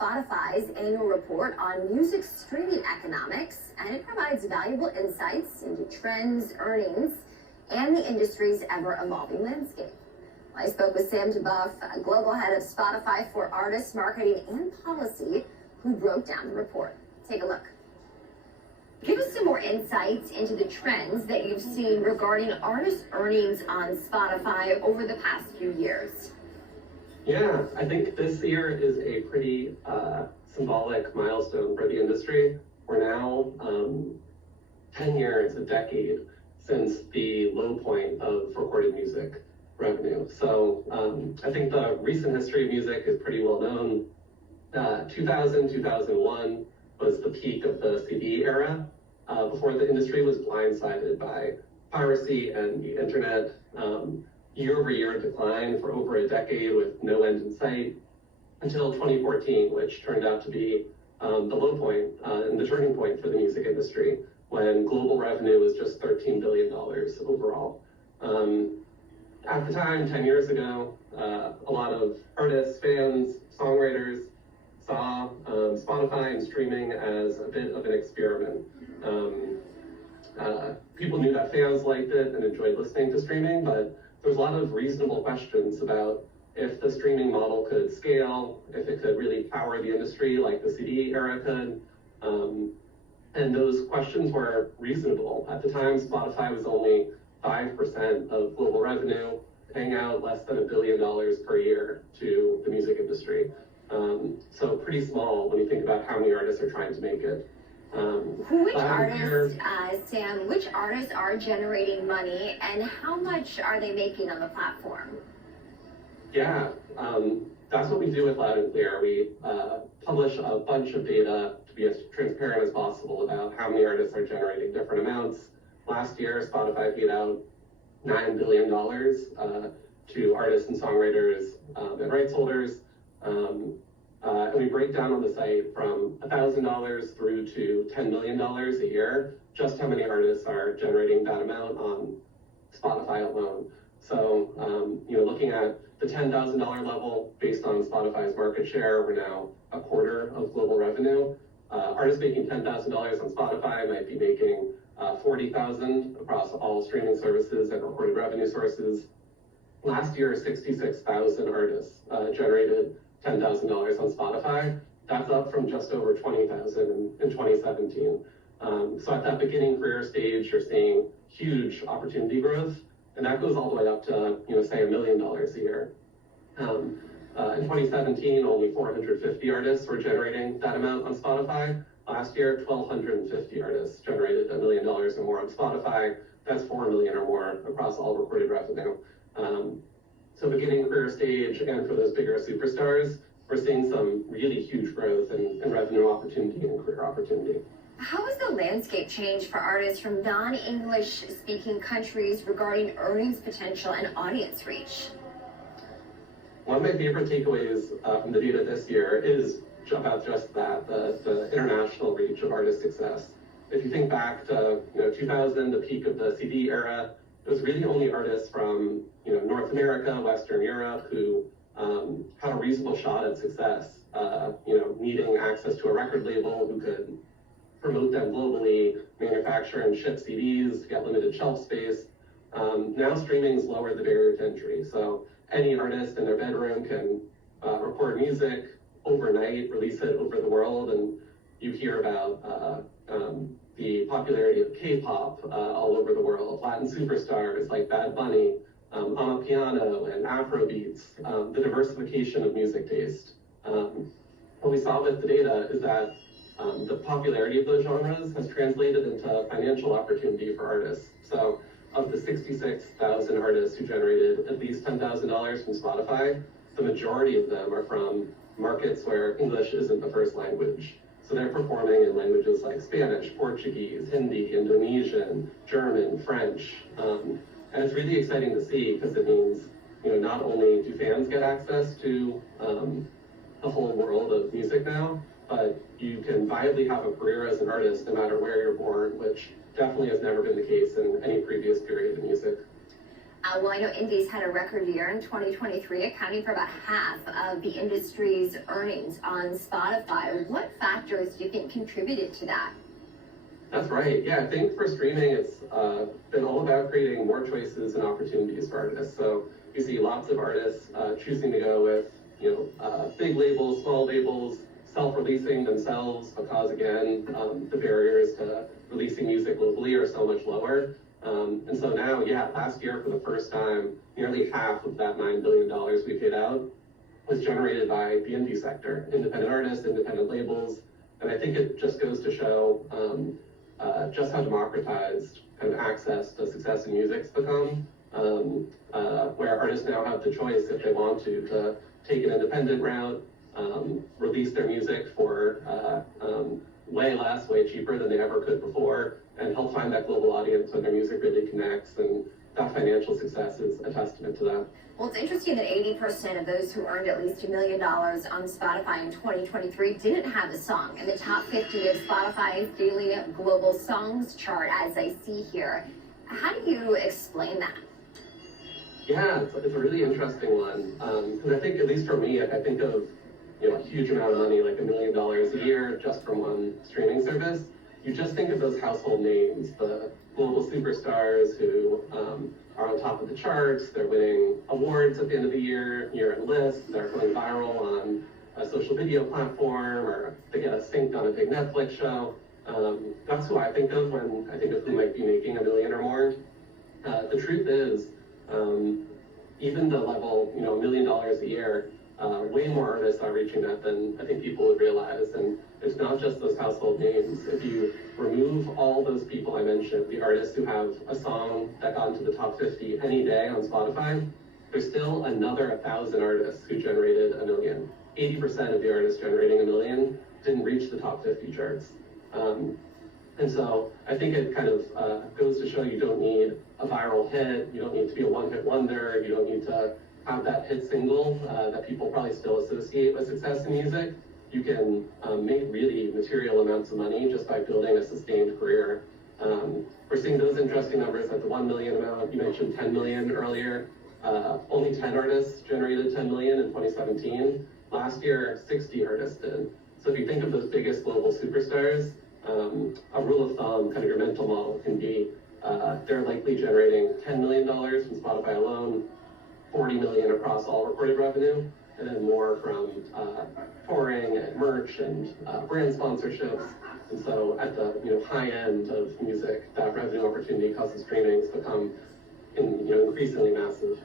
Spotify's annual report on music streaming economics, and it provides valuable insights into trends, earnings, and the industry's ever-evolving landscape. I spoke with Sam DeBuff, global head of Spotify for artists, marketing, and policy, who broke down the report. Take a look. Give us some more insights into the trends that you've seen regarding artist earnings on Spotify over the past few years. Yeah, I think this year is a pretty symbolic milestone for the industry. We're now 10 years, a decade, since the low point of recorded music revenue. So I think the recent history of music is pretty well known. 2000, 2001 was the peak of the CD era, before the industry was blindsided by piracy and the internet. Year-over-year decline for over a decade with no end in sight until 2014, which turned out to be the low point and the turning point for the music industry, when global revenue was just $13 billion overall. At the time, 10 years ago, a lot of artists, fans, songwriters saw Spotify and streaming as a bit of an experiment. People knew that fans liked it and enjoyed listening to streaming, but there's a lot of reasonable questions about if the streaming model could scale, if it could really power the industry like the CD era could. And those questions were reasonable. At the time, Spotify was only 5% of global revenue, paying out less than $1 billion per year to the music industry. So pretty small when you think about how many artists are trying to make it. Which artists, Sam, which artists are generating money, and how much are they making on the platform? Yeah, that's what we do with Loud and Clear. We publish a bunch of data to be as transparent as possible about how many artists are generating different amounts. Last year, Spotify paid out $9 billion to artists and songwriters and rights holders. And we break down on the site from $1,000 through to $10 million a year, just how many artists are generating that amount on Spotify alone. So, looking at the $10,000 level based on Spotify's market share, we're now a quarter of global revenue. Artists making $10,000 on Spotify might be making $40,000 across all streaming services and recorded revenue sources. Last year, 66,000 artists generated $10,000 on Spotify. That's up from just over 20,000 in 2017. So at that beginning career stage, you're seeing huge opportunity growth, and that goes all the way up to, say $1 million a year. In 2017, only 450 artists were generating that amount on Spotify. Last year, 1,250 artists generated $1 million or more on Spotify. That's 4 million or more across all recorded revenue. So beginning career stage, and for those bigger superstars, we're seeing some really huge growth in revenue opportunity and career opportunity. How has the landscape changed for artists from non-English speaking countries regarding earnings potential and audience reach? One of my favorite takeaways from the data this year is about just that, the international reach of artist success. If you think back to 2000, the peak of the CD era, it was really only artists from North America, Western Europe who had a reasonable shot at success, needing access to a record label who could promote them globally, manufacture and ship CDs, get limited shelf space. Now streaming's lowered the barrier to entry. So any artist in their bedroom can record music overnight, release it over the world, and you hear about the popularity of K-pop all over the world, Latin superstars like Bad Bunny, Amapiano and Afrobeats, the diversification of music taste. What we saw with the data is that the popularity of those genres has translated into financial opportunity for artists. So of the 66,000 artists who generated at least $10,000 from Spotify, the majority of them are from markets where English isn't the first language. So they're performing in languages like Spanish, Portuguese, Hindi, Indonesian, German, French. And it's really exciting to see because it means, not only do fans get access to the whole world of music now, but you can viably have a career as an artist no matter where you're born, which definitely has never been the case in any previous period of music. Well, I know indies had a record year in 2023, accounting for about half of the industry's earnings on Spotify. What factors do you think contributed to that? That's right. Yeah, I think for streaming, it's been all about creating more choices and opportunities for artists. So you see lots of artists choosing to go with, big labels, small labels, self-releasing themselves because, again, the barriers to releasing music globally are so much lower. And so now, last year for the first time, nearly half of that $9 billion we paid out was generated by the indie sector, independent artists, independent labels. And I think it just goes to show just how democratized kind of access to success in music's become, where artists now have the choice, if they want to take an independent route, release their music for way less, way cheaper than they ever could before, and help find that global audience when their music really connects. And that financial success is a testament to that. Well, it's interesting that 80% of those who earned at least $1 million on Spotify in 2023 didn't have a song in the top 50 of Spotify's daily global songs chart, as I see here. How do you explain that? Yeah, it's a really interesting one. Because I think, at least for me, I think of a huge amount of money, like $1 million a year, just from one streaming service. You just think of those household names, the global superstars who are on top of the charts. They're winning awards at the end of the year-end lists. They're going viral on a social video platform, or they get synced on a big Netflix show. That's who I think of when I think of who might be making $1 million or more. The truth is, even the level, $1 million a year, way more artists are reaching that than I think people would realize. And it's not just those household names. If you remove all those people I mentioned, the artists who have a song that got into the top 50 any day on Spotify, there's still another 1,000 artists who generated $1 million. 80% of the artists generating $1 million didn't reach the top 50 charts. And so I think it kind of goes to show you don't need a viral hit, you don't need to be a one-hit wonder, you don't need to have that hit single that people probably still associate with success in music. You can make really material amounts of money just by building a sustained career. We're seeing those interesting numbers at the 1 million amount. You mentioned 10 million earlier. Only 10 artists generated 10 million in 2017. Last year, 60 artists did. So if you think of those biggest global superstars, a rule of thumb, kind of your mental model can be they're likely generating $10 million from Spotify alone, 40 million across all reported revenue, and then more from touring and merch and brand sponsorships. And so at the high end of music, that revenue opportunity because of streaming has become increasingly massive.